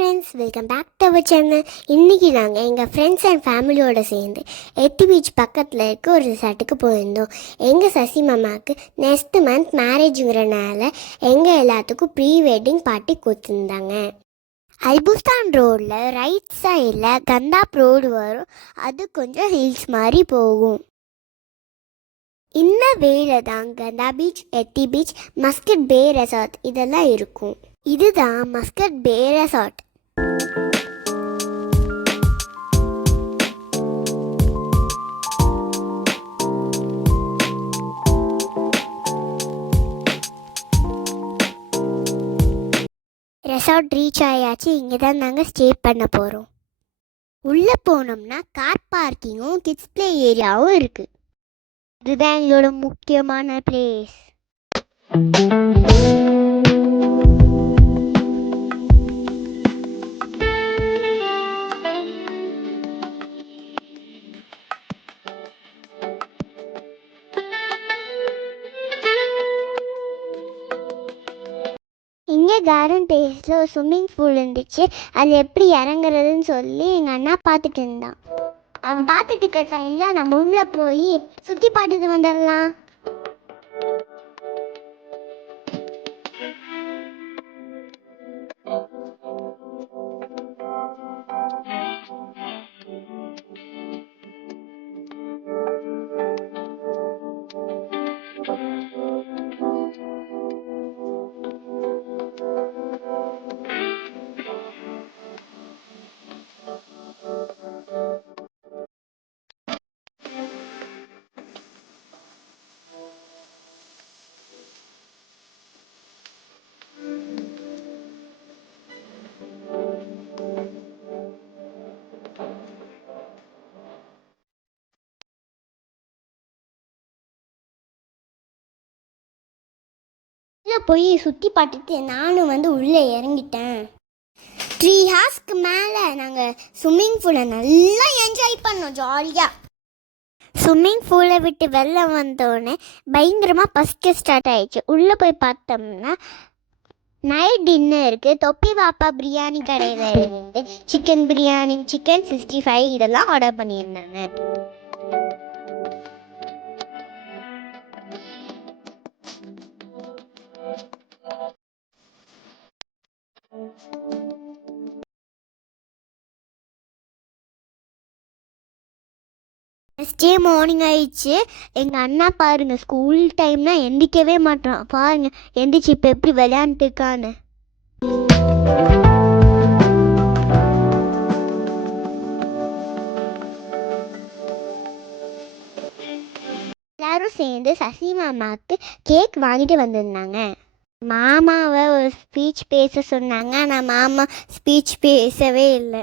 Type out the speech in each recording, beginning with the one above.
Friends, welcome back to our channel. இன்றைக்கி நாங்கள் எங்கள் ஃப்ரெண்ட்ஸ் அண்ட் ஃபேமிலியோடு சேர்ந்து எட்டி பீச் பக்கத்தில் இருக்க ஒரு ரிசார்ட்டுக்கு போயிருந்தோம். எங்கள் சசி மாமாவுக்கு நெக்ஸ்ட் மந்த் மேரேஜுங்கிறனால எங்கள் எல்லாத்துக்கும் ப்ரீ வெட்டிங் பார்ட்டி கொடுத்துருந்தாங்க. அல்புஸ்தான் ரோடில் ரைட் சைடில் கந்தாப் ரோடு வரும். அது கொஞ்சம் ஹில்ஸ் மாதிரி போகும். இந்த வேலை தான் கந்தா பீச், எட்டி பீச், மஸ்கட் பே ரெசார்ட் இதெல்லாம் இருக்கும். இதுதான் மஸ்கட் பே ரெசார்ட். ரெசார்ட் ரீச் ஆயாச்சு. இங்கே தான் நாங்கள் ஸ்டே பண்ண போகிறோம். உள்ளே போனோம்னா கார் பார்க்கிங்கும் கிட்ஸ் ப்ளே ஏரியாவும் இருக்குது. இதுதான் எங்களோட முக்கியமான பிளேஸ். இங்கே கார்டன் டேஸ்டில் ஒரு ஸ்விம்மிங் பூல் இருந்துச்சு. அது எப்படி இறங்குறதுன்னு சொல்லி எங்கள் அண்ணா பார்த்துட்டு இருந்தான். அவன் பார்த்துட்டு இருக்க சைடில் நம்ம உள்ளே போய் சுற்றி பார்த்துட்டு வந்துடலாம். போய் சுற்றி பார்த்துட்டு நானும் உள்ளே இறங்கிட்டேன். 3 ஹார்ஸ்க்கு மேலே நாங்கள் ஸ்விம்மிங் பூலை நல்லா என்ஜாய் பண்ணோம் ஜாலியாக. ஸ்விம்மிங் பூலை விட்டு வெளில வந்தோடனே பயங்கரமாக பசிக்க ஸ்டார்ட் ஆயிடுச்சு. உள்ளே போய் பார்த்தோம்னா நைட் டின்னருக்கு தொப்பி பாப்பா பிரியாணி கடையில் இருந்து சிக்கன் பிரியாணி, சிக்கன் 65 இதெல்லாம் ஆர்டர் பண்ணியிருந்தாங்க. நெக்ஸ்ட் டே மார்னிங் ஆயிடுச்சு. எங்கள் அண்ணா பாருங்க, ஸ்கூல் டைம்னா எந்திக்கவே மாட்டான். பாருங்க எந்திரிச்சு இப்போ எப்படி விளையாண்டுட்டு இருக்கான்னு. எல்லாரும் சேர்ந்து சசி மாமாவுக்கு கேக் வாங்கிட்டு வந்திருந்தாங்க. மாமாவை ஒரு ஸ்பீச் பேச சொன்னாங்க. ஆனால் மாமா ஸ்பீச் பேசவே இல்லை.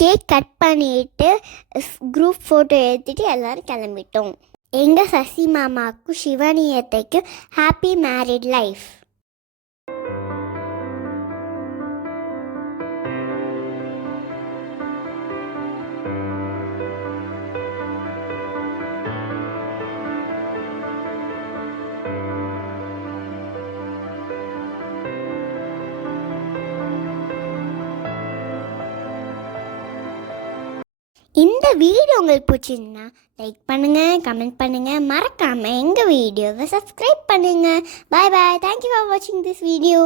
கேக் கட் பண்ணிட்டு குரூப் ஃபோட்டோ எடுத்துகிட்டு எல்லோரும் கிளம்பிட்டோம். எங்கள் சசி மாமாவுக்கும் சிவானி அத்தைக்கும் ஹாப்பி மேரிட் லைஃப். இந்த வீடியோ உங்களுக்கு பிடிச்சிருந்தா லைக் பண்ணுங்கள், கமெண்ட் பண்ணுங்கள், மறக்காமல் எங்கள் வீடியோவை சப்ஸ்கிரைப் பண்ணுங்கள். பாய் பாய். தேங்க்யூ ஃபார் வாட்சிங் திஸ் வீடியோ.